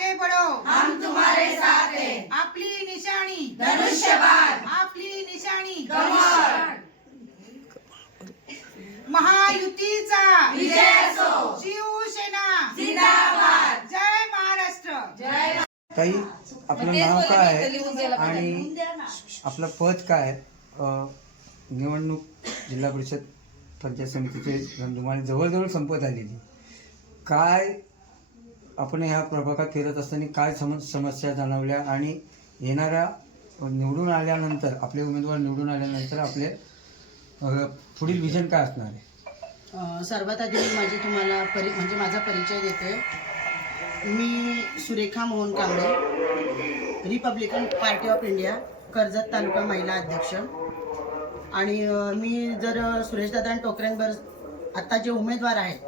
आगे बढ़ो, हम तुम्हारे साथ हैं। आपली निशाणी धनुष्यबाण, आपली निशाणी कमळ, महायुतीचा विजय असो। शिवसेना जिंदाबाद। जय महाराष्ट्र। जय ताई, आपलं नाव काय आणि आपलं पद काय? निवडणूक जिल्हा परिषद पंचायत समितीचे रणधुमाळी जवळजवळ संपत आलेली. काय आपण ह्या प्रभागात फिरत असताना काय समस्या जाणवल्या आणि येणाऱ्या निवडून आल्यानंतर आपले उमेदवार निवडून आल्यानंतर आपले पुढील विजन काय असणार आहे? सर्वात आधी मी तुम्हाला माझा परिचय देते. मी Surekha Mohan Kamble, Republican Party of India, Karjat taluka महिला अध्यक्ष. आणि मी जर सुरेशदादा टोकरेंवर आत्ता जे उमेदवार आहेत,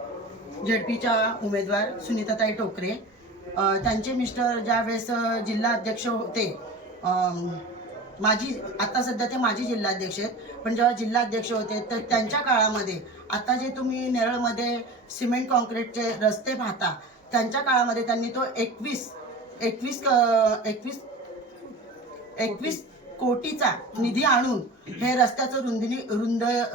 झेडपीच्या उमेदवार सुनीताताई टोकरे, त्यांचे मिस्टर ज्यावेळेस जिल्हा अध्यक्ष होते, आता सध्या ते माजी जिल्हाध्यक्ष आहेत, पण जेव्हा जिल्हाध्यक्ष होते तर त्यांच्या काळामध्ये आता जे तुम्ही नेरळमध्ये सिमेंट कॉन्क्रीटचे रस्ते पाहता, त्यांच्या काळामध्ये त्यांनी तो 21 कोटीचा निधी आणून हे रस्त्याचं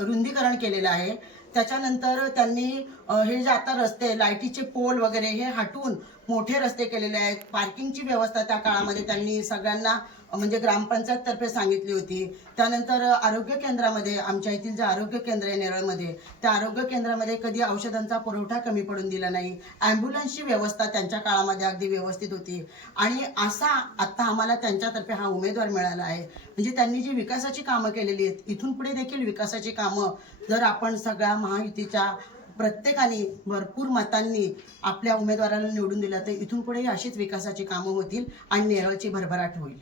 रुंदीकरण केलेलं आहे. त्याच्यानंतर त्यांनी हे जे आता रस्ते, लाईटीचे पोल वगैरे हे हटवून मोठे रस्ते केलेले आहेत. पार्किंगची व्यवस्था त्या काळामध्ये त्यांनी सगळ्यांना म्हणजे ग्रामपंचायत तर्फे सांगितली होती. त्यानंतर आरोग्य केंद्रामध्ये, आमच्या येथील जे आरोग्य केंद्र आहे नेरळमध्ये, त्या आरोग्य केंद्रामध्ये कधी औषधांचा पुरवठा कमी पडून दिला नाही. ॲम्ब्युलन्सची व्यवस्था त्यांच्या काळामध्ये अगदी व्यवस्थित होती. आणि असा आत्ता आम्हाला त्यांच्यातर्फे हा उमेदवार मिळाला आहे. म्हणजे त्यांनी जी विकासाची कामं केलेली आहेत, इथून पुढे देखील विकासाची कामं जर आपण सगळ्या महायुतीच्या प्रत्येकाने भरपूर मतांनी आपल्या उमेदवाराला निवडून दिलं तर इथून पुढे अशीच विकासाची कामं होतील आणि नेरळची भरभराट होईल.